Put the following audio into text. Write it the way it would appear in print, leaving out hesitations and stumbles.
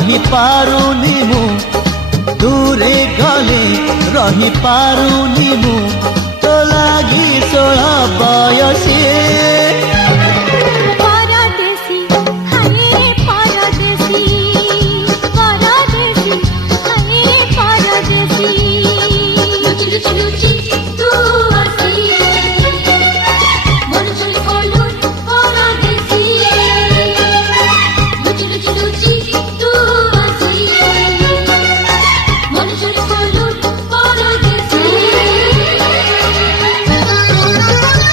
रही पारुनी मु दूरे गले रही पारुनी मु तो लागी 16 बयसी